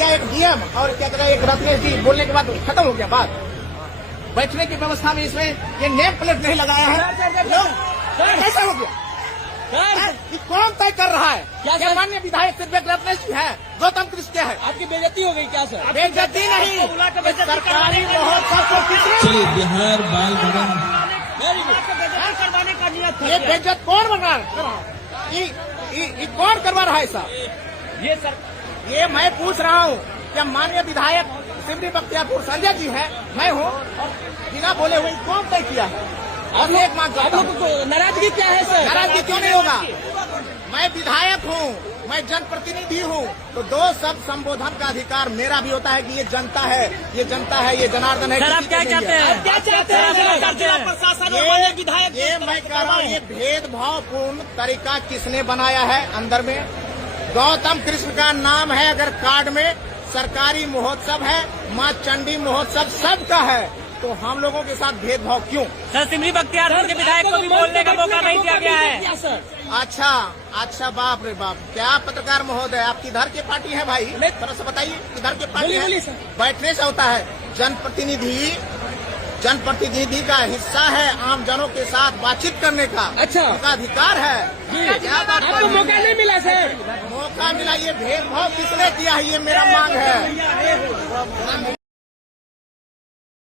क्या एक डीएम और क्या कहते हैं एक रत्नेश जी बोलने के बाद खत्म हो गया बात? बैठने की व्यवस्था में इसमें ये नेम प्लेट नहीं लगाया है, कैसे हो गया? ये कौन तय कर रहा है? क्या माननीय विधायक सिर्फ एक रत्नेश जी है? गौतम कृष्ण क्या है? आपकी बेइज्जती हो गई क्या सर? बेइज्जती नहीं, सरकारी महोत्सव को किसने बिहार बाल भवन करवाने का नियत ये बेइज्जत कौन बना रहा है? ये कौन करवा रहा है साहब? ये सर ये मैं पूछ रहा हूँ, क्या माननीय विधायक सिमरी बख्तियारपुर संजय जी है, मैं हूँ, और बिना बोले हुए कौन तय किया है? और एक मांग करता हूं, नाराजगी क्या है सर? नाराजगी क्यों नहीं होगा? मैं विधायक हूँ, मैं जनप्रतिनिधि हूँ, तो दो शब्द संबोधन का अधिकार मेरा भी होता है कि ये जनता है, ये जनता है, ये जनार्दन है। सर आप क्या चाहते हैं? क्या चाहते हैं? जिला प्रशासन और विधायक ये मैं कह रहा हूँ, ये भेदभावपूर्ण तरीका किसने बनाया है? अंदर में गौतम कृष्ण का नाम है, अगर कार्ड में सरकारी महोत्सव है, माँ चंडी महोत्सव सबका है, तो हम लोगों के साथ भेदभाव क्यों? सर सिमरी बख्तियारपुर के विधायक को भी बोलने का मौका नहीं दिया गया है। अच्छा, बाप रे बाप, क्या पत्रकार महोदय आप किधर के पार्टी है भाई? थोड़ा सा बताइए किधर के पार्टी है? बैठने से होता है, जनप्रतिनिधि का हिस्सा है आम जनों के साथ बातचीत करने का। अच्छा, उनका अधिकार है। क्या बात? आपको मौका नहीं मिला सर? मौका मिला, ये भेदभाव किसने किया है? ये मेरा मांग है।